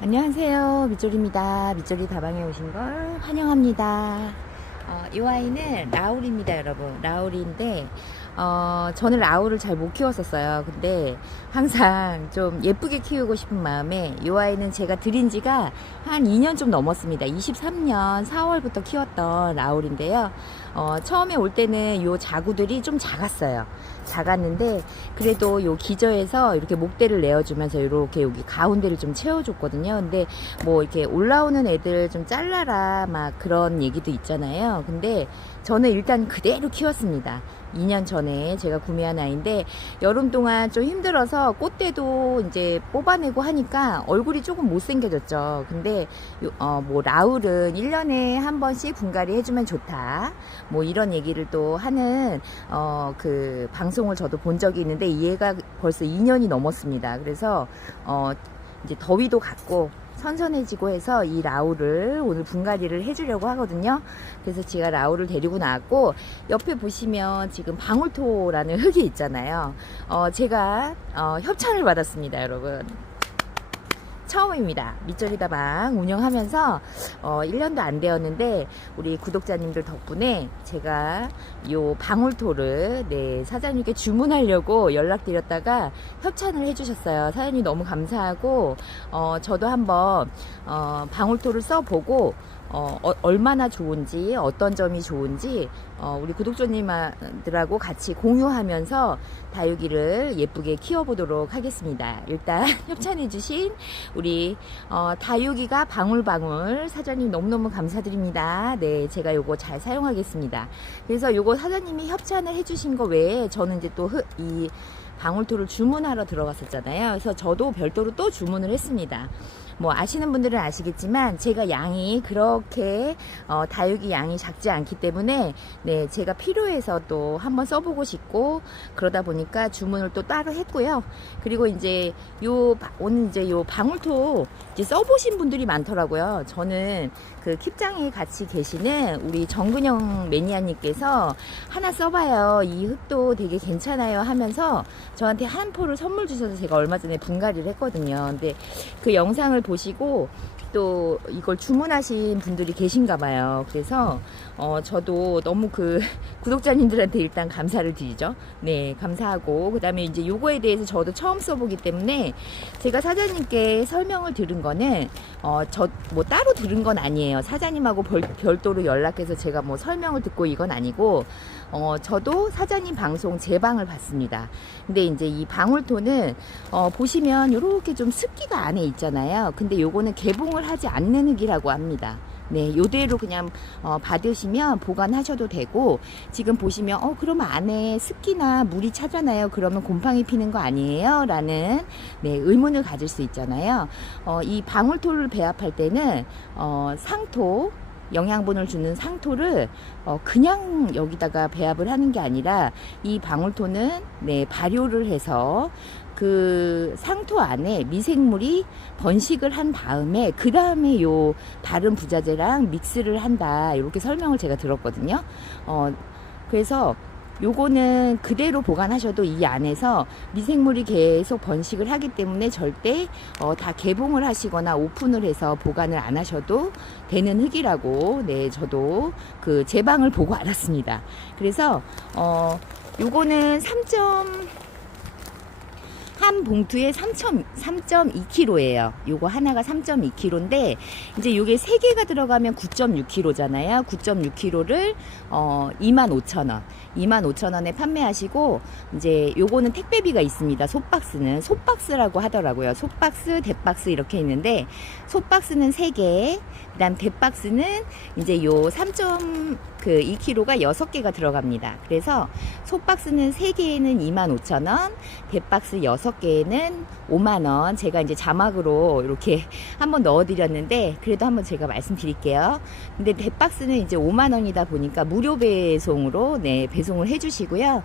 안녕하세요. 밑조리입니다. 밑조리 다방에 오신 걸 환영합니다. 이 와인은 라울입니다, 여러분. 라울인데, 저는 라울을 잘 못 키웠었어요. 근데 항상 좀 예쁘게 키우고 싶은 마음에 이 와인은 제가 들인 지가 한 2년 좀 넘었습니다. 23년 4월부터 키웠던 라울인데요. 처음에 올 때는 요 자구들이 좀 작았어요. 작았는데 그래도 요 기저에서 이렇게 목대를 내어주면서 이렇게 여기 가운데를 좀 채워줬거든요. 근데 뭐 이렇게 올라오는 애들 좀 잘라라 막 그런 얘기도 있잖아요. 근데 저는 일단 그대로 키웠습니다. 2년 전에 제가 구매한 아이인데 여름 동안 좀 힘들어서 꽃대도 이제 뽑아내고 하니까 얼굴이 조금 못생겨졌죠. 근데 뭐 라울은 1년에 한 번씩 분갈이 해주면 좋다. 뭐 이런 얘기를 또 하는 그 방송을 저도 본 적이 있는데 이해가 벌써 2년이 넘었습니다. 그래서 이제 더위도 갔고 선선해지고 해서 이 라울을 오늘 분갈이를 해주려고 하거든요. 그래서 제가 라울을 데리고 나왔고 옆에 보시면 지금 방울토라는 흙이 있잖아요. 제가 협찬을 받았습니다, 여러분. 처음입니다. 밑조리다방 운영하면서 1년도 안 되었는데 우리 구독자님들 덕분에 제가 요 방울토를 사장님께 주문하려고 연락드렸다가 협찬을 해주셨어요. 사장님 너무 감사하고 저도 한번 방울토를 써보고 얼마나 좋은지 어떤 점이 좋은지 우리 구독자님들하고 같이 공유하면서 다육이를 예쁘게 키워보도록 하겠습니다. 일단 협찬해주신 우리 다육이가 방울방울 사장님 너무너무 감사드립니다. 네, 제가 요거 잘 사용하겠습니다. 그래서 요거 사장님이 협찬을 해주신 거 외에 저는 이제 또 이 방울토를 주문하러 들어갔었잖아요. 그래서 저도 별도로 또 주문을 했습니다. 뭐 아시는 분들은 아시겠지만 제가 양이 그렇게 다육이 양이 작지 않기 때문에 네, 제가 필요해서 또 한번 써보고 싶고 그러다 보니까 주문을 또 따로 했고요. 그리고 이제 오늘 이제 요 방울토 이제 써보신 분들이 많더라고요. 저는 그 킵장에 같이 계시는 우리 정근영 매니아님께서 하나 써봐요. 이 흙도 되게 괜찮아요 하면서 저한테 한 포를 선물 주셔서 제가 얼마 전에 분갈이를 했거든요. 근데 그 영상을 보시고 또 이걸 주문하신 분들이 계신가 봐요. 그래서 저도 너무 그 구독자님들한테 일단 감사를 드리죠. 네, 감사하고 그다음에 이제 요거에 대해서 저도 처음 써보기 때문에 제가 사장님께 설명을 들은 거는 저 뭐 따로 들은 건 아니에요. 사장님하고 별도로 연락해서 제가 뭐 설명을 듣고 이건 아니고 저도 사장님 방송 제 방을 봤습니다. 근데 이제 이 방울토는 보시면 요렇게 좀 습기가 안에 있잖아요. 근데 요거는 개봉을 하지 않는 흙이라고 합니다. 네, 요대로 그냥 받으시면 보관하셔도 되고 지금 보시면 그러면 안에 습기나 물이 차잖아요. 그러면 곰팡이 피는 거 아니에요? 라는 네, 의문을 가질 수 있잖아요. 이 방울토를 배합할 때는 상토 영양분을 주는 상토를 그냥 여기다가 배합을 하는 게 아니라 이 방울토는 네, 발효를 해서 그 상토 안에 미생물이 번식을 한 다음에 그 다음에 요 다른 부자재랑 믹스를 한다 이렇게 설명을 제가 들었거든요. 그래서 요거는 그대로 보관하셔도 이 안에서 미생물이 계속 번식을 하기 때문에 절대 다 개봉을 하시거나 오픈을 해서 보관을 안 하셔도 되는 흙이라고 네, 저도 그 제 방을 보고 알았습니다. 그래서 요거는 한 봉투에 3.2kg예요. 요거 하나가 3.2kg인데 이제 요게 3개가 들어가면 9.6kg잖아요. 9.6kg를 25,000원. 25,000원에 판매하시고 이제 요거는 택배비가 있습니다. 솥박스는 솥박스라고 하더라고요. 솥박스, 뎃박스 이렇게 있는데 솥박스는 3개, 그다음 뎃박스는 이제 요 3.2kg가 6개가 들어갑니다. 그래서 솥박스는 3개에는 25,000원, 뎃박스 6개에는 5만원. 제가 이제 자막으로 이렇게 한번 넣어드렸는데 그래도 한번 제가 말씀드릴게요. 근데 뎃박스는 이제 5만원이다 보니까 무료 배송으로 네, 배송을 해주시고요.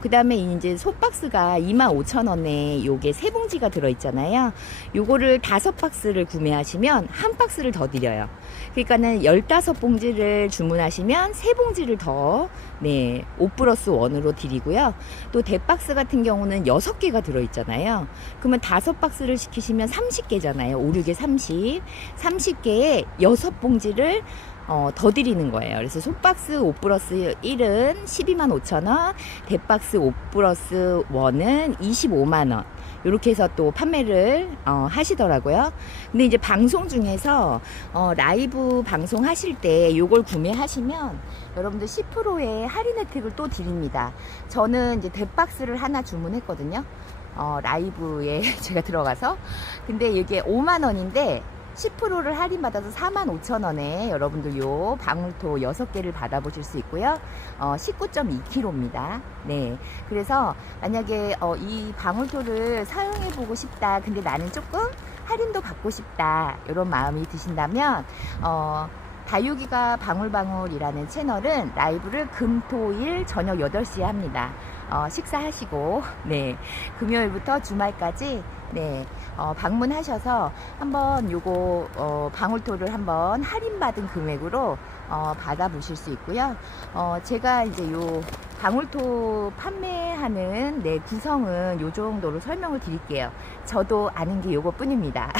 그 다음에 이제 솥박스가 25,000원에 요게 3봉지가 들어있잖아요. 요거를 5박스를 구매하시면 한 박스를 더 드려요. 그러니까는 15봉지를 주문하시면 주시면 3봉지를 더, 네, 5+1으로 드리고요. 또 대박스 같은 경우는 6개가 들어있잖아요. 그러면 5박스를 시키시면 30개잖아요. 5, 6에 30. 30개에 6봉지를 더 드리는 거예요. 그래서 소박스 5+1은 125,000원, 대박스 5+1은 25만원. 이렇게 해서 또 판매를 하시더라고요. 근데 이제 방송 중에서 라이브 방송 하실 때 요걸 구매하시면 여러분들 10%의 할인 혜택을 또 드립니다. 저는 이제 대박스를 하나 주문했거든요. 라이브에 제가 들어가서. 근데 이게 5만원인데 10%를 할인받아서 45,000원에 여러분들 요 방울토 6개를 받아보실 수 있고요. 19.2kg입니다. 네. 그래서 만약에 이 방울토를 사용해보고 싶다. 근데 나는 조금 할인도 받고 싶다. 이런 마음이 드신다면, 다육이가 방울방울이라는 채널은 라이브를 금, 토, 일 저녁 8시에 합니다. 식사하시고, 네. 금요일부터 주말까지, 네. 방문하셔서 한번 요거, 방울토를 한번 할인받은 금액으로, 받아보실 수 있고요. 제가 이제 요 방울토 판매하는 네, 구성은 요 정도로 설명을 드릴게요. 저도 아는 게 요거 뿐입니다.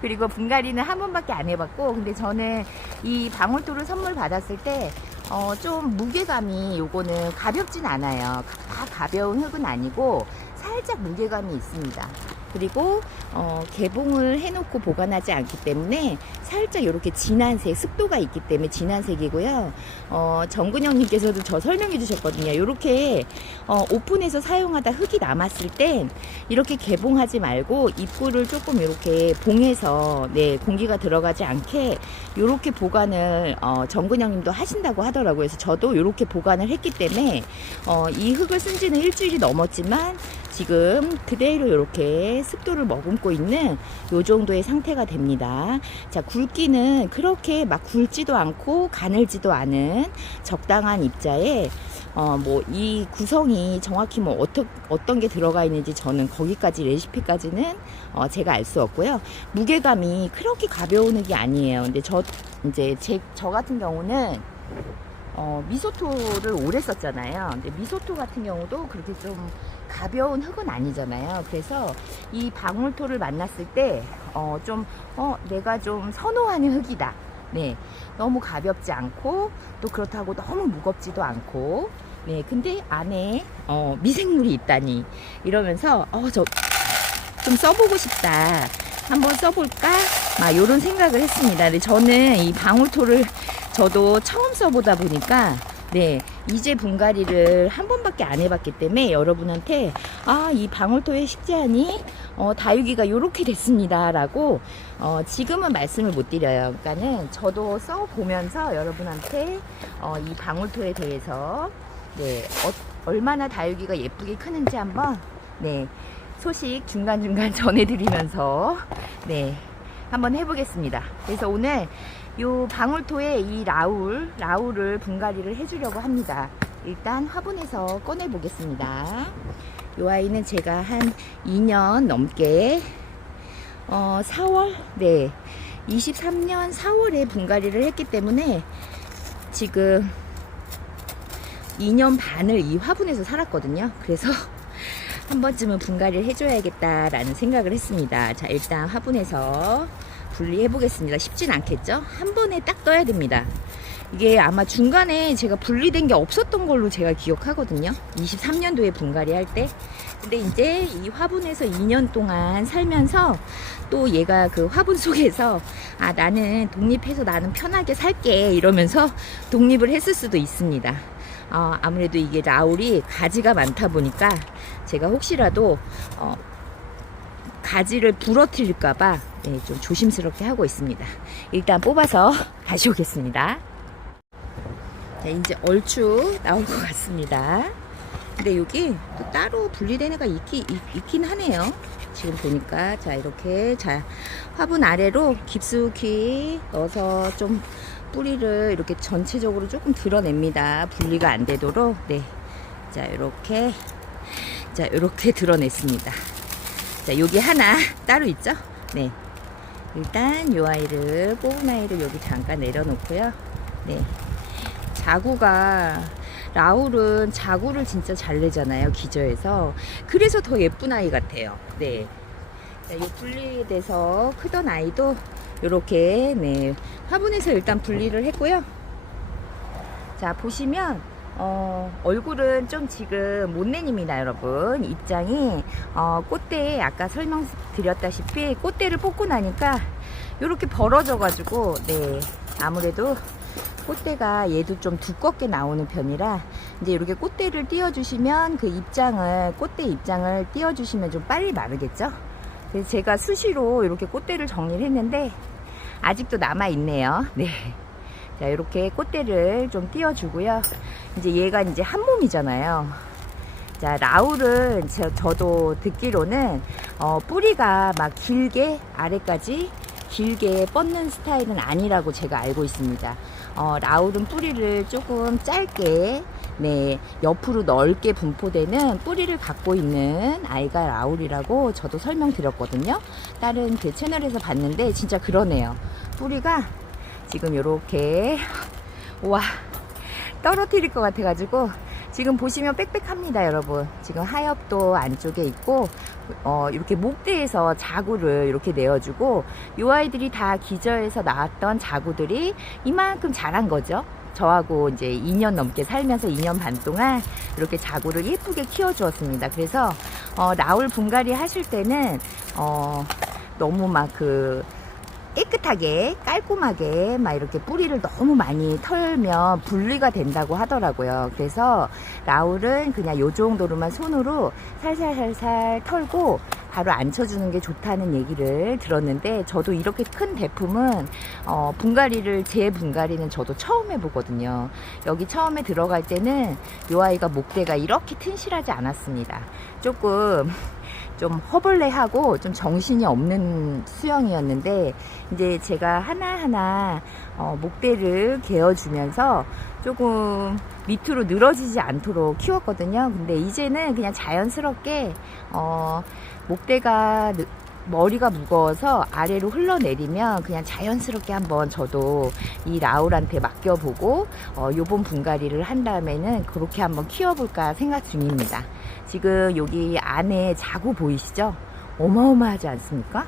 그리고 분갈이는 한 번밖에 안 해봤고, 근데 저는 이 방울토를 선물 받았을 때, 좀 무게감이 요거는 가볍진 않아요. 다 가벼운 흙은 아니고, 살짝 무게감이 있습니다. 그리고 개봉을 해놓고 보관하지 않기 때문에 살짝 이렇게 진한 색, 습도가 있기 때문에 진한 색이고요. 정근영님께서도 저 설명해 주셨거든요. 이렇게 오픈해서 사용하다 흙이 남았을 땐 이렇게 개봉하지 말고 입구를 조금 이렇게 봉해서, 네, 공기가 들어가지 않게 이렇게 보관을 정근영님도 하신다고 하더라고요. 그래서 저도 이렇게 보관을 했기 때문에 이 흙을 쓴 지는 일주일이 넘었지만 지금 그대로 이렇게 습도를 머금고 있는 요 정도의 상태가 됩니다. 자, 굵기는 그렇게 막 굵지도 않고 가늘지도 않은 적당한 입자에 뭐 이 구성이 정확히 뭐 어떤 게 들어가 있는지 저는 거기까지 레시피까지는 제가 알 수 없고요. 무게감이 그렇게 가벼운 흙이 아니에요. 근데 저 같은 경우는 미소토를 오래 썼잖아요. 근데 미소토 같은 경우도 그렇게 좀 가벼운 흙은 아니잖아요. 그래서 이 방울토를 만났을 때 내가 좀 선호하는 흙이다. 네, 너무 가볍지 않고 또 그렇다고 너무 무겁지도 않고, 네, 근데 안에 미생물이 있다니 이러면서 저 좀 써보고 싶다. 한번 써볼까? 막 이런 생각을 했습니다. 근데 저는 이 방울토를 저도 처음 써보다 보니까, 네, 이제 분갈이를 한 번밖에 안 해봤기 때문에 여러분한테 이 방울토의 식재하니 다육이가 요렇게 됐습니다 라고 지금은 말씀을 못 드려요. 그러니까는 저도 써보면서 여러분한테 이 방울토에 대해서, 네, 얼마나 다육이가 예쁘게 크는지 한번, 네, 소식 중간중간 전해드리면서, 네, 한번 해보겠습니다. 그래서 오늘 요 방울토에 이 라울을 분갈이를 해주려고 합니다. 일단 화분에서 꺼내 보겠습니다. 요 아이는 제가 한 2년 넘게 4월, 네, 23년 4월에 분갈이를 했기 때문에 지금 2년 반을 이 화분에서 살았거든요. 그래서 한 번쯤은 분갈이를 해줘야겠다라는 생각을 했습니다. 자, 일단 화분에서 분리해 보겠습니다. 쉽진 않겠죠? 한 번에 딱 떠야 됩니다. 이게 아마 중간에 제가 분리된 게 없었던 걸로 제가 기억하거든요. 23년도에 분갈이 할 때. 근데 이제 이 화분에서 2년 동안 살면서 또 얘가 그 화분 속에서 나는 독립해서 나는 편하게 살게 이러면서 독립을 했을 수도 있습니다. 아무래도 이게 라울이 가지가 많다 보니까 제가 혹시라도 가지를 부러뜨릴까봐, 네, 좀 조심스럽게 하고 있습니다. 일단 뽑아서 다시 오겠습니다. 자, 이제 얼추 나올 것 같습니다. 근데 여기 또 따로 분리된 애가 있긴 하네요. 지금 보니까. 자, 이렇게, 자, 화분 아래로 깊숙이 넣어서 좀 뿌리를 이렇게 전체적으로 조금 드러냅니다. 분리가 안 되도록. 네. 자, 이렇게. 자, 이렇게 드러냈습니다. 자, 여기 하나 따로 있죠? 네. 일단 요 아이를, 뽑은 아이를 여기 잠깐 내려놓고요. 네. 자구가, 라울은 자구를 진짜 잘 내잖아요, 기저에서. 그래서 더 예쁜 아이 같아요. 네. 자, 이 분리돼서 크던 아이도 요렇게, 네, 화분에서 일단 분리를 했고요. 자, 보시면 얼굴은 좀 지금 못 내립니다, 여러분. 입장이 꽃대에 아까 설명드렸다시피 꽃대를 뽑고 나니까 이렇게 벌어져 가지고, 네, 아무래도 꽃대가 얘도 좀 두껍게 나오는 편이라 이제 이렇게 꽃대를 띄워주시면 그 입장을, 꽃대 입장을 띄워주시면 좀 빨리 마르겠죠. 그래서 제가 수시로 이렇게 꽃대를 정리를 했는데 아직도 남아 있네요. 네. 자, 이렇게 꽃대를 좀 띄워주고요. 이제 얘가 이제 한 몸이잖아요. 자, 라울은 저도 듣기로는 뿌리가 막 길게 아래까지 길게 뻗는 스타일은 아니라고 제가 알고 있습니다. 라울은 뿌리를 조금 짧게, 네, 옆으로 넓게 분포되는 뿌리를 갖고 있는 아이가 라울이라고 저도 설명드렸거든요. 다른 그 채널에서 봤는데 진짜 그러네요. 뿌리가 지금 요렇게, 와, 떨어뜨릴 것 같아가지고 지금 보시면 빽빽합니다, 여러분. 지금 하엽도 안쪽에 있고 이렇게 목대에서 자구를 이렇게 내어주고, 이 아이들이 다 기저에서 나왔던 자구들이 이만큼 자란 거죠. 저하고 이제 2년 넘게 살면서 2년 반 동안 이렇게 자구를 예쁘게 키워주었습니다. 그래서 라울 분갈이 하실 때는 너무 막 깨끗하게 깔끔하게 막 이렇게 뿌리를 너무 많이 털면 분리가 된다고 하더라고요. 그래서 라울은 그냥 요 정도로만 손으로 살살살살 털고 바로 앉혀주는 게 좋다는 얘기를 들었는데, 저도 이렇게 큰 대품은 제 분갈이는 저도 처음 해보거든요. 여기 처음에 들어갈 때는 요 아이가 목대가 이렇게 튼실하지 않았습니다. 조금 좀 허벌레하고 좀 정신이 없는 수영이었는데, 이제 제가 하나하나 목대를 개어주면서 조금 밑으로 늘어지지 않도록 키웠거든요. 근데 이제는 그냥 자연스럽게 목대가 머리가 무거워서 아래로 흘러내리면 그냥 자연스럽게 한번 저도 이 라울한테 맡겨보고 요번 분갈이를 한 다음에는 그렇게 한번 키워볼까 생각 중입니다. 지금 여기 안에 자구 보이시죠? 어마어마하지 않습니까?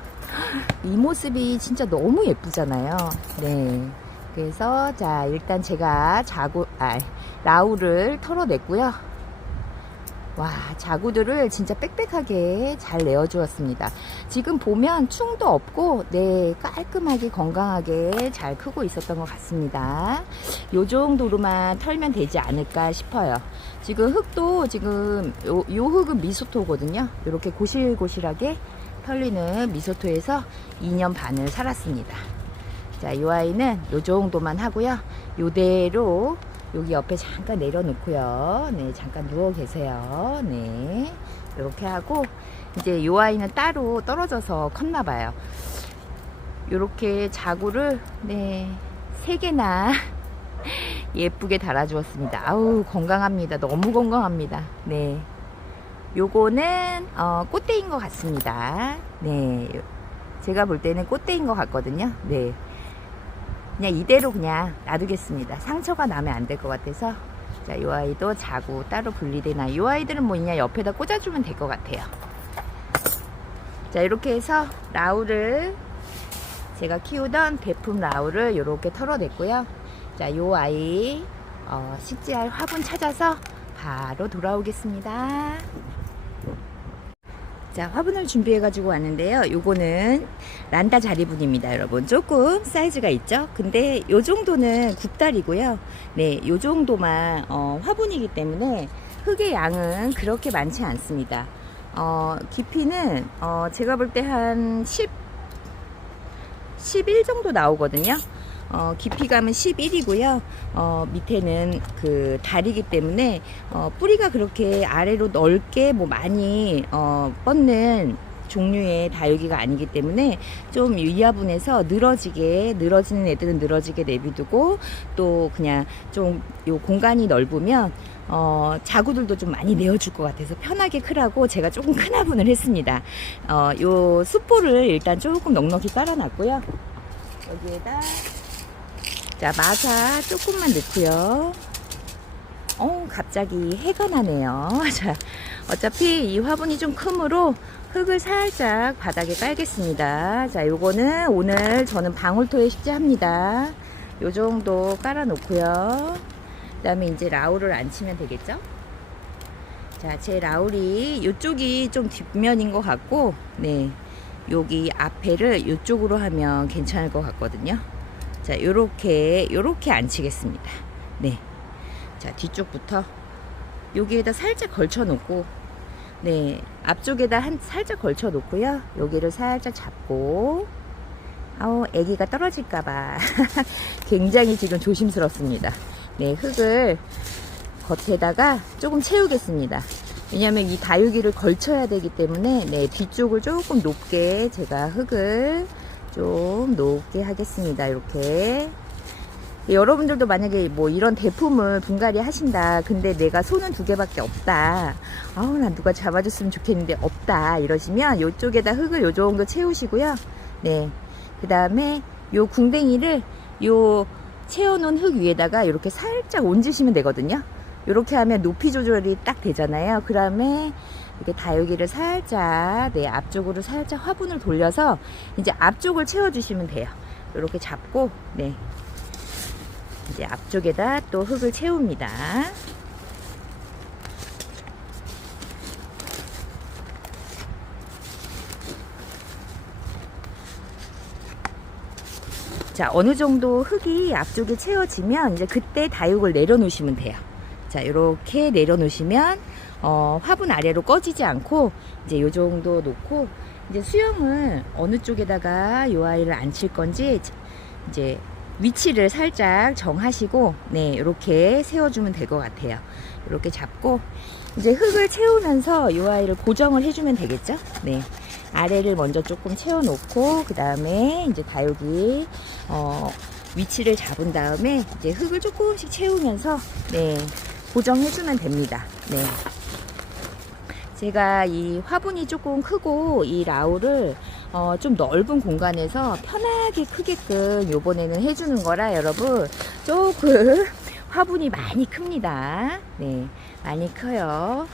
이 모습이 진짜 너무 예쁘잖아요. 네. 그래서 자, 일단 제가 라울을 털어냈고요. 와, 자구들을 진짜 빽빽하게 잘 내어주었습니다. 지금 보면 충도 없고, 네, 깔끔하게 건강하게 잘 크고 있었던 것 같습니다. 요 정도로만 털면 되지 않을까 싶어요. 지금 흙도 지금 요 흙은 미소토거든요. 이렇게 고실고실하게 털리는 미소토에서 2년 반을 살았습니다. 자, 이 아이는 요 정도만 하고요. 요대로 여기 옆에 잠깐 내려놓고요. 네, 잠깐 누워 계세요. 네, 이렇게 하고 이제 요 아이는 따로 떨어져서 컸나봐요. 요렇게 자구를, 네, 3개나 예쁘게 달아주었습니다. 아우, 건강합니다. 너무 건강합니다. 네, 요거는 꽃대인 것 같습니다. 네, 제가 볼 때는 꽃대인 것 같거든요. 네, 그냥 이대로 그냥 놔두겠습니다. 상처가 나면 안 될 것 같아서. 자, 이 아이도 자구 따로 분리되나. 이 아이들은 뭐 그냥 옆에다 꽂아주면 될 것 같아요. 자, 이렇게 해서 라울을, 제가 키우던 대품 라울을 이렇게 털어냈고요. 자, 이 아이 식재할 화분 찾아서 바로 돌아오겠습니다. 자, 화분을 준비해 가지고 왔는데요. 요거는 란다 자리분입니다, 여러분. 조금 사이즈가 있죠. 근데 요 정도는 굽다리고요. 네, 요 정도만 화분이기 때문에 흙의 양은 그렇게 많지 않습니다. 깊이는 제가 볼 때 한 11 정도 나오거든요. 깊이감은 11이고요. 밑에는 그 다리기 때문에 뿌리가 그렇게 아래로 넓게 뭐 많이 뻗는 종류의 다육이가 아니기 때문에 좀 위화분에서 늘어지는 애들은 늘어지게 내비두고, 또 그냥 좀 요 공간이 넓으면 자구들도 좀 많이 내어줄 것 같아서 편하게 크라고 제가 조금 큰 화분을 했습니다. 요 숯볼을 일단 조금 넉넉히 깔아놨고요. 여기에다 자, 마사 조금만 넣고요. 갑자기 해가 나네요. 자, 어차피 이 화분이 좀 크므로 흙을 살짝 바닥에 깔겠습니다. 자, 요거는 오늘 저는 방울토에 식재합니다. 요 정도 깔아 놓고요. 그 다음에 이제 라울을 앉히면 되겠죠? 자, 제 라울이 요쪽이 좀 뒷면인 것 같고, 네, 여기 앞에를 요쪽으로 하면 괜찮을 것 같거든요. 자, 요렇게 앉히겠습니다. 네. 자, 뒤쪽부터 여기에다 살짝 걸쳐 놓고, 네, 앞쪽에다 살짝 걸쳐 놓고요. 여기를 살짝 잡고, 애기가 떨어질까봐 굉장히 지금 조심스럽습니다. 네, 흙을 겉에다가 조금 채우겠습니다. 왜냐하면 이 다육이를 걸쳐야 되기 때문에, 네, 뒤쪽을 조금 높게 제가 흙을 좀 높게 하겠습니다. 이렇게. 여러분들도 만약에 뭐 이런 대품을 분갈이 하신다. 근데 내가 손은 2개밖에 없다. 난 누가 잡아줬으면 좋겠는데 없다. 이러시면 이쪽에다 흙을 요 정도 채우시고요. 네. 그 다음에 요 궁뎅이를 요 채워놓은 흙 위에다가 이렇게 살짝 얹으시면 되거든요. 이렇게 하면 높이 조절이 딱 되잖아요. 그 다음에 이렇게 다육이를 살짝, 네, 앞쪽으로 살짝 화분을 돌려서 이제 앞쪽을 채워주시면 돼요. 이렇게 잡고, 네. 이제 앞쪽에다 또 흙을 채웁니다. 자, 어느 정도 흙이 앞쪽에 채워지면 이제 그때 다육을 내려놓으시면 돼요. 자, 이렇게 내려놓으시면 화분 아래로 꺼지지 않고 이제 요 정도 놓고 이제 수영을 어느 쪽에다가 요 아이를 앉힐 건지 이제 위치를 살짝 정하시고, 네, 이렇게 세워주면 될 것 같아요. 이렇게 잡고 이제 흙을 채우면서 이 아이를 고정을 해주면 되겠죠. 네, 아래를 먼저 조금 채워놓고 그 다음에 이제 다육이 위치를 잡은 다음에 이제 흙을 조금씩 채우면서, 네, 고정해주면 됩니다. 네. 제가 이 화분이 조금 크고 이 라울을 좀 넓은 공간에서 편하게 크게끔 요번에는 해주는 거라 여러분 조금 화분이 많이 큽니다. 네, 많이 커요.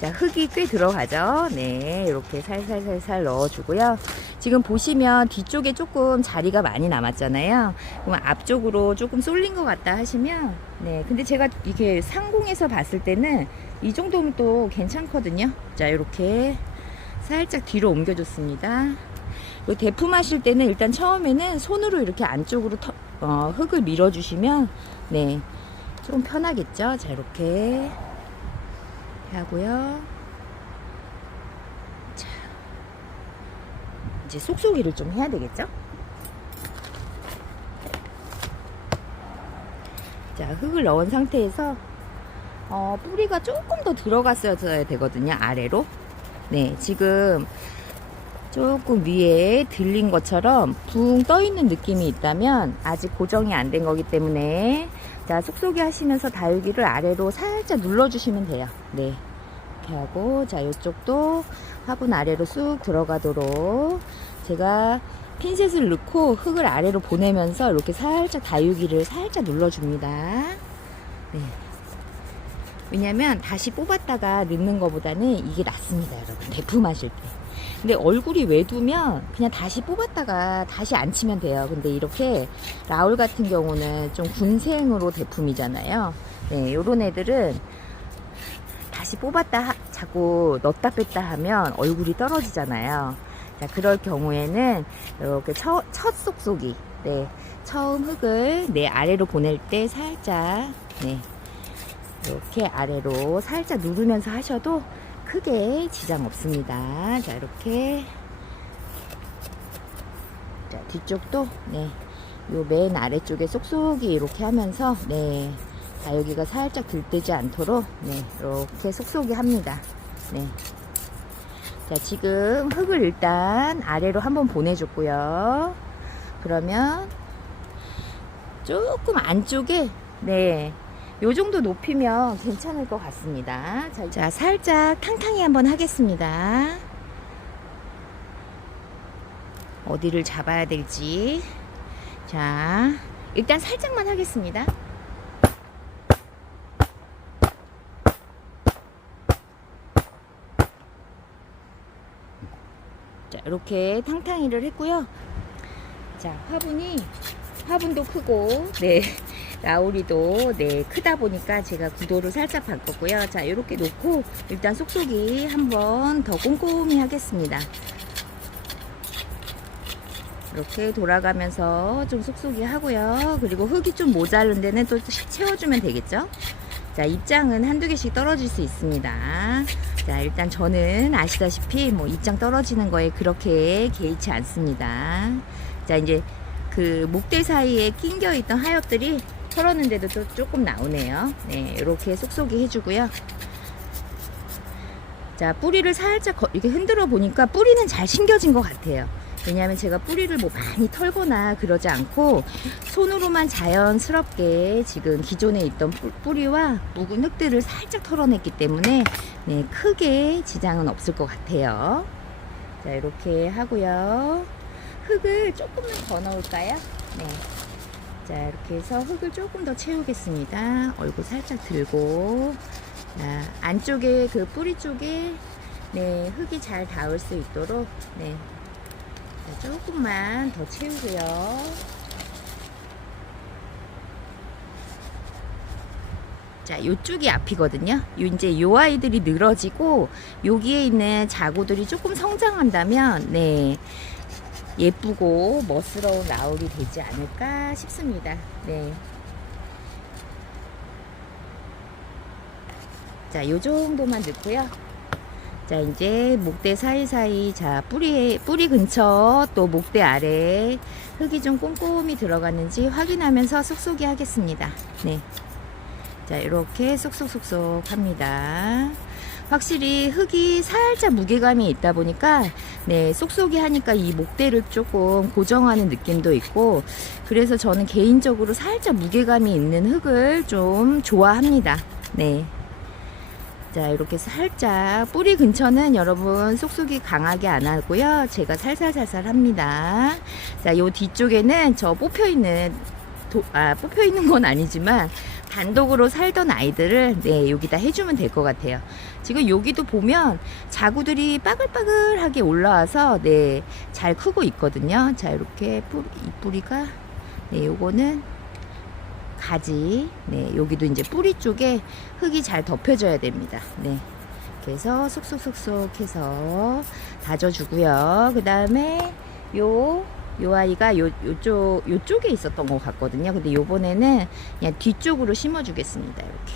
자, 흙이 꽤 들어가죠. 네, 이렇게 살살살살 넣어주고요. 지금 보시면 뒤쪽에 조금 자리가 많이 남았잖아요. 그럼 앞쪽으로 조금 쏠린 것 같다 하시면, 네, 근데 제가 이게 상공에서 봤을 때는 이 정도면 또 괜찮거든요. 자, 이렇게 살짝 뒤로 옮겨줬습니다. 대품하실 때는 일단 처음에는 손으로 이렇게 안쪽으로 흙을 밀어주시면, 네, 좀 편하겠죠. 자, 이렇게 하고요. 자, 이제 쏙쏙이를 좀 해야 되겠죠. 자, 흙을 넣은 상태에서 뿌리가 조금 더 들어갔어야 되거든요. 아래로. 네, 지금 조금 위에 들린 것처럼 붕 떠 있는 느낌이 있다면 아직 고정이 안 된 거기 때문에, 자, 쏙쏙이 하시면서 다육이를 아래로 살짝 눌러주시면 돼요. 네, 이렇게 하고, 자, 이쪽도 화분 아래로 쑥 들어가도록 제가 핀셋을 넣고 흙을 아래로 보내면서 이렇게 살짝 다육이를 살짝 눌러줍니다. 네. 왜냐면 다시 뽑았다가 넣는 것보다는 이게 낫습니다, 여러분. 대품하실 때. 근데 얼굴이 외두면 그냥 다시 뽑았다가 다시 안 치면 돼요. 근데 이렇게 라울 같은 경우는 좀 군생으로 대품이잖아요. 네, 요런 애들은 다시 뽑았다 자꾸 넣었다 뺐다 하면 얼굴이 떨어지잖아요. 자, 그럴 경우에는 이렇게 첫 쏙쏙이, 네, 처음 흙을 내 아래로 보낼 때 살짝, 네, 이렇게 아래로 살짝 누르면서 하셔도 크게 지장 없습니다. 자, 이렇게. 자, 뒤쪽도, 네, 요 맨 아래쪽에 쏙쏙이 이렇게 하면서, 네, 다육이가 살짝 들뜨지 않도록, 네, 이렇게 쏙쏙이 합니다. 네. 자, 지금 흙을 일단 아래로 한번 보내줬고요. 그러면 조금 안쪽에, 네, 요 정도 높이면 괜찮을 것 같습니다. 자, 살짝 탕탕이 한번 하겠습니다. 어디를 잡아야 될지. 자, 일단 살짝만 하겠습니다. 자, 이렇게 탕탕이를 했고요. 자, 화분도 크고, 네, 라우리도, 네, 크다 보니까 제가 구도를 살짝 바꿨고요. 자, 이렇게 놓고, 일단 쏙쏙이 한번 더 꼼꼼히 하겠습니다. 이렇게 돌아가면서 좀 쏙쏙이 하고요. 그리고 흙이 좀 모자른 데는 또 채워주면 되겠죠? 자, 입장은 한두 개씩 떨어질 수 있습니다. 자, 일단 저는 아시다시피 뭐 입장 떨어지는 거에 그렇게 개의치 않습니다. 자, 이제 그 목대 사이에 낑겨 있던 하엽들이 털었는데도 또 조금 나오네요. 네, 이렇게 쏙쏙이 해주고요. 자, 뿌리를 살짝 이렇게 흔들어 보니까 뿌리는 잘 심겨진 것 같아요. 왜냐하면 제가 뿌리를 뭐 많이 털거나 그러지 않고 손으로만 자연스럽게 지금 기존에 있던 뿌리와 묵은 흙들을 살짝 털어냈기 때문에 네, 크게 지장은 없을 것 같아요. 자, 이렇게 하고요. 흙을 조금만 더 넣을까요? 네. 자, 이렇게 해서 흙을 조금 더 채우겠습니다. 얼굴 살짝 들고, 자, 안쪽에 그 뿌리 쪽에 네, 흙이 잘 닿을 수 있도록 네, 자, 조금만 더 채우고요. 자, 요쪽이 앞이거든요. 이제 요 아이들이 늘어지고 여기에 있는 자구들이 조금 성장한다면 네, 예쁘고 멋스러운 라울이 되지 않을까 싶습니다. 네. 자, 요 정도만 넣고요. 자, 이제 목대 사이사이, 자, 뿌리 근처 또 목대 아래 흙이 좀 꼼꼼히 들어갔는지 확인하면서 쏙쏙이 하겠습니다. 네. 자, 이렇게 쏙쏙쏙쏙 합니다. 확실히 흙이 살짝 무게감이 있다 보니까 네, 쏙쏙이 하니까 이 목대를 조금 고정하는 느낌도 있고, 그래서 저는 개인적으로 살짝 무게감이 있는 흙을 좀 좋아합니다. 네. 자, 이렇게 살짝 뿌리 근처는 여러분 쏙쏙이 강하게 안 하고요. 제가 살살살살 합니다. 자, 요 뒤쪽에는 저 뽑혀 있는 건 아니지만 단독으로 살던 아이들을 네, 여기다 해주면 될 것 같아요. 지금 여기도 보면 자구들이 빠글빠글하게 올라와서 네, 잘 크고 있거든요. 자, 이렇게 이 뿌리가 네, 요거는 가지, 네, 여기도 이제 뿌리 쪽에 흙이 잘 덮여져야 됩니다. 네, 그래서 쏙쏙쏙쏙 해서 다져주고요. 그 다음에 요 아이가 요쪽에 있었던 것 같거든요. 근데 요번에는 그냥 뒤쪽으로 심어주겠습니다. 이렇게.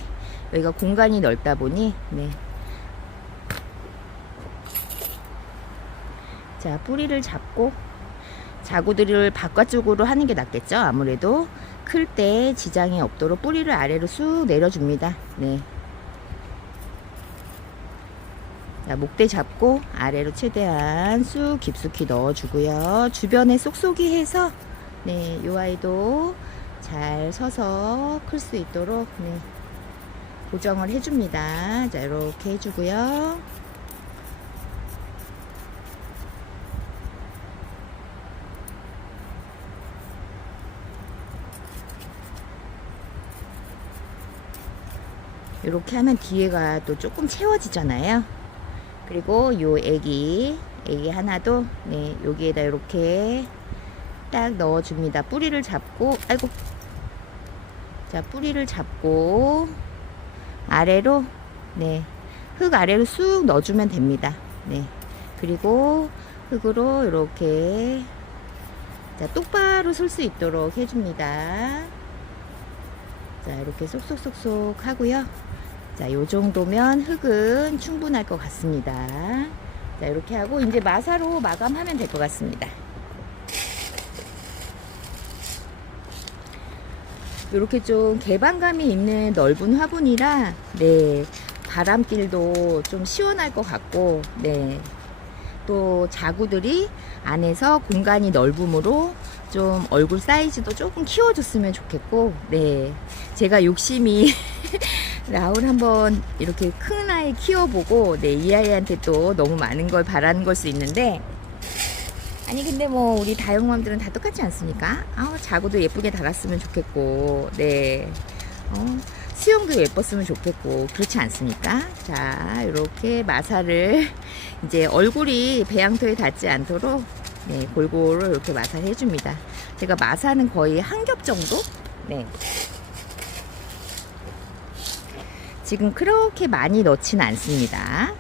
여기가 공간이 넓다 보니, 네. 자, 뿌리를 잡고, 자구들을 바깥쪽으로 하는 게 낫겠죠? 아무래도. 클 때 지장이 없도록 뿌리를 아래로 쑥 내려줍니다. 네. 자, 목대 잡고 아래로 최대한 쑥 깊숙이 넣어주고요. 주변에 쏙쏙이 해서 네, 이 아이도 잘 서서 클 수 있도록 네, 고정을 해줍니다. 자, 이렇게 해주고요. 이렇게 하면 뒤에가 또 조금 채워지잖아요. 그리고 요 애기 하나도 네, 여기에다 이렇게 딱 넣어줍니다. 뿌리를 잡고, 아이고, 자, 뿌리를 잡고 아래로 네, 흙 아래로 쑥 넣어주면 됩니다. 네, 그리고 흙으로 이렇게 자, 똑바로 설 수 있도록 해줍니다. 자, 이렇게 쏙쏙쏙쏙 하고요. 자, 요 정도면 흙은 충분할 것 같습니다. 자, 이렇게 하고 이제 마사로 마감하면 될 것 같습니다. 이렇게 좀 개방감이 있는 넓은 화분이라 네, 바람길도 좀 시원할 것 같고, 네, 또 자구들이 안에서 공간이 넓음으로 좀 얼굴 사이즈도 조금 키워줬으면 좋겠고, 네, 제가 욕심이 라울 한번 이렇게 큰 아이 키워보고 네, 이 아이한테 또 너무 많은 걸 바라는 걸 수 있는데, 아니 근데 뭐 우리 다육맘들은 다 똑같지 않습니까? 자구도 예쁘게 달았으면 좋겠고, 네, 수영도 예뻤으면 좋겠고 그렇지 않습니까? 자, 이렇게 마사를 이제 얼굴이 배양토에 닿지 않도록 네, 골고루 이렇게 마사를 해줍니다. 제가 마사는 거의 한 겹 정도? 네. 지금 그렇게 많이 넣진 않습니다.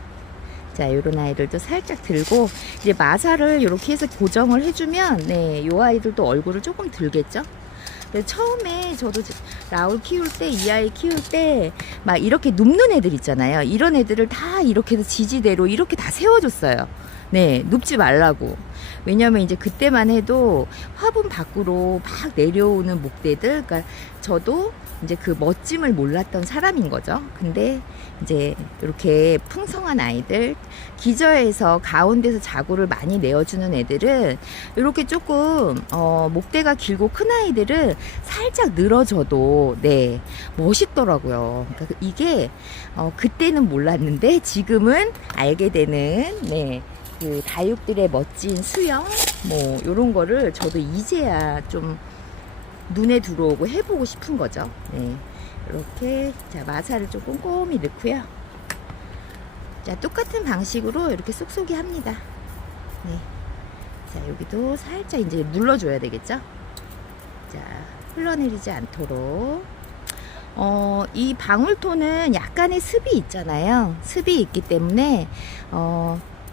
자, 요런 아이들도 살짝 들고 이제 마사를 이렇게 해서 고정을 해주면 네, 요 아이들도 얼굴을 조금 들겠죠? 처음에 저도 라울 키울 때, 이 아이 키울 때 막 이렇게 눕는 애들 있잖아요. 이런 애들을 다 이렇게 해서 지지대로 이렇게 다 세워줬어요. 네, 눕지 말라고. 왜냐면 이제 그때만 해도 화분 밖으로 막 내려오는 목대들, 그러니까 저도 이제 그 멋짐을 몰랐던 사람인 거죠. 근데 이제 이렇게 풍성한 아이들, 기저에서 가운데서 자구를 많이 내어주는 애들은 이렇게 조금 목대가 길고 큰 아이들은 살짝 늘어져도 네, 멋있더라고요. 그러니까 이게 그때는 몰랐는데 지금은 알게 되는 네, 그 다육들의 멋진 수영 뭐 이런 거를 저도 이제야 좀 눈에 들어오고 해보고 싶은 거죠. 네, 이렇게 자 마사를 좀 꼼꼼히 넣고요. 자, 똑같은 방식으로 이렇게 쏙쏙이 합니다. 네, 자 여기도 살짝 이제 눌러줘야 되겠죠. 자, 흘러내리지 않도록. 이 방울토는 약간의 습이 있잖아요. 습이 있기 때문에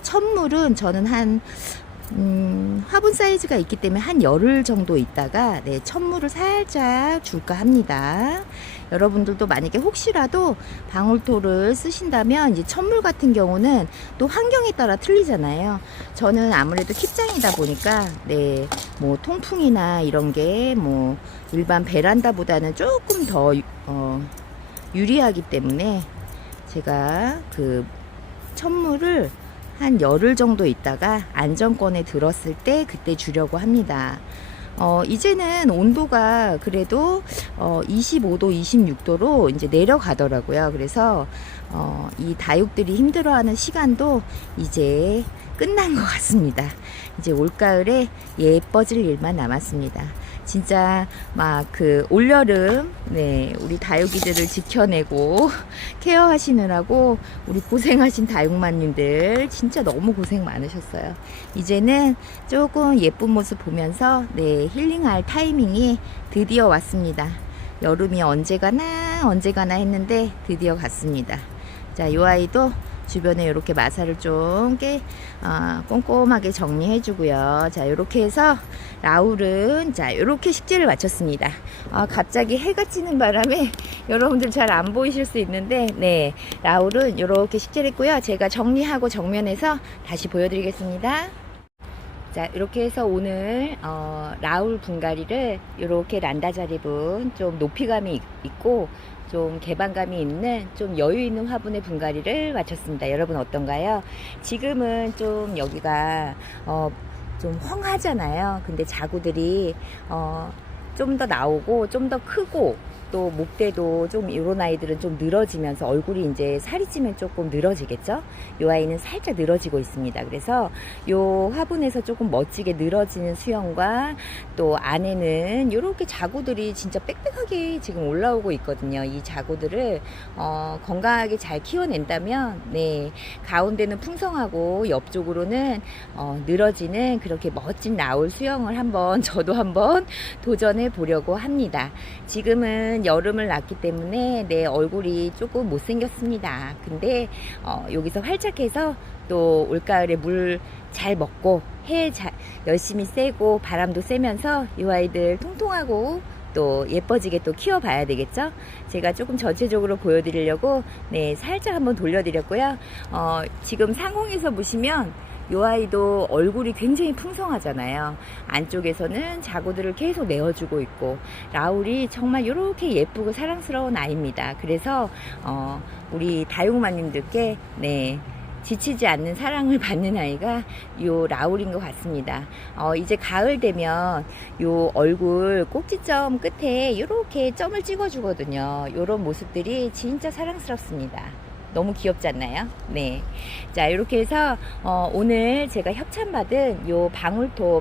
첫물은 저는 한 화분 사이즈가 있기 때문에 한 열흘 정도 있다가 네, 첫물을 살짝 줄까 합니다. 여러분들도 만약에 혹시라도 방울토를 쓰신다면 이제 첫물 같은 경우는 또 환경에 따라 틀리잖아요. 저는 아무래도 킵장이다 보니까 네, 뭐 통풍이나 이런 게 뭐 일반 베란다보다는 조금 더 유리하기 때문에 제가 그 첫물을 한 열흘 정도 있다가 안정권에 들었을 때 그때 주려고 합니다. 이제는 온도가 그래도 25도, 26도로 이제 내려가더라고요. 그래서 이 다육들이 힘들어하는 시간도 이제 끝난 것 같습니다. 이제 올가을에 예뻐질 일만 남았습니다. 진짜 막 그 올여름 네, 우리 다육이들을 지켜내고 케어하시느라고 우리 고생하신 다육맘님들 진짜 너무 고생 많으셨어요. 이제는 조금 예쁜 모습 보면서 네, 힐링할 타이밍이 드디어 왔습니다. 여름이 언제 가나 했는데 드디어 갔습니다. 자, 요 아이도 주변에 이렇게 마사를 좀 꼼꼼하게 정리해 주고요. 자, 이렇게 해서 라울은 자, 이렇게 식재를 마쳤습니다. 갑자기 해가 찌는 바람에 여러분들 잘 안 보이실 수 있는데 네, 라울은 이렇게 식재를 했고요. 제가 정리하고 정면에서 다시 보여드리겠습니다. 자, 이렇게 해서 오늘 라울 분갈이를 이렇게 란다자리분 좀 높이감이 있고 좀 개방감이 있는 좀 여유 있는 화분의 분갈이를 마쳤습니다. 여러분 어떤가요? 지금은 좀 여기가 좀 헝하잖아요. 근데 자구들이 좀 더 나오고 좀 더 크고 또 목대도 좀 이런 아이들은 좀 늘어지면서 얼굴이 이제 살이 찌면 조금 늘어지겠죠. 이 아이는 살짝 늘어지고 있습니다. 그래서 이 화분에서 조금 멋지게 늘어지는 수영과 또 안에는 이렇게 자구들이 진짜 빽빽하게 지금 올라오고 있거든요. 이 자구들을 건강하게 잘 키워낸다면 네, 가운데는 풍성하고 옆쪽으로는 늘어지는 그렇게 멋진 라울 수영을 한번 저도 한번 도전해 보려고 합니다. 지금은 여름을 났기 때문에 내 얼굴이 조금 못생겼습니다. 근데 여기서 활착해서 또 올가을에 물 잘 먹고 해 열심히 쐬고 바람도 쐬면서 이 아이들 통통하고 또 예뻐지게 또 키워봐야 되겠죠. 제가 조금 전체적으로 보여드리려고 네, 살짝 한번 돌려드렸고요. 지금 상홍에서 보시면 이 아이도 얼굴이 굉장히 풍성하잖아요. 안쪽에서는 자구들을 계속 내어주고 있고 라울이 정말 이렇게 예쁘고 사랑스러운 아이입니다. 그래서 우리 다육마님들께 네, 지치지 않는 사랑을 받는 아이가 요 라울인 것 같습니다. 이제 가을 되면 요 얼굴 꼭지점 끝에 이렇게 점을 찍어 주거든요. 요런 모습들이 진짜 사랑스럽습니다. 너무 귀엽지 않나요? 네. 자, 이렇게 해서 오늘 제가 협찬받은 요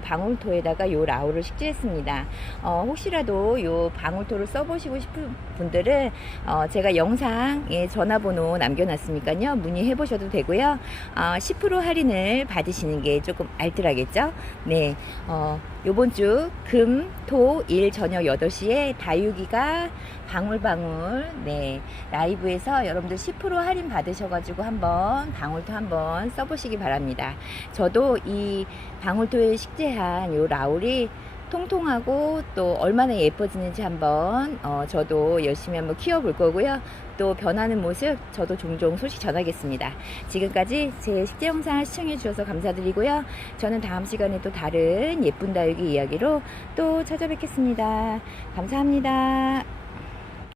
방울토에다가 요 라우를 식재했습니다. 혹시라도 요 방울토를 써보시고 싶은 분들은 제가 영상에 전화번호 남겨놨으니까요. 문의해 보셔도 되고요. 10% 할인을 받으시는 게 조금 알뜰하겠죠? 네. 요번 주 금, 토, 일 저녁 8시에 다육이가 방울방울 네 라이브에서 여러분들 10% 할인 받으셔가지고 한번 방울토 한번 써보시기 바랍니다. 저도 이 방울토에 식재한 요 라울이 통통하고 또 얼마나 예뻐지는지 한번 저도 열심히 한번 키워볼 거고요. 또 변하는 모습 저도 종종 소식 전하겠습니다. 지금까지 제 식재 영상 시청해 주셔서 감사드리고요. 저는 다음 시간에 또 다른 예쁜 다육이 이야기로 또 찾아뵙겠습니다. 감사합니다.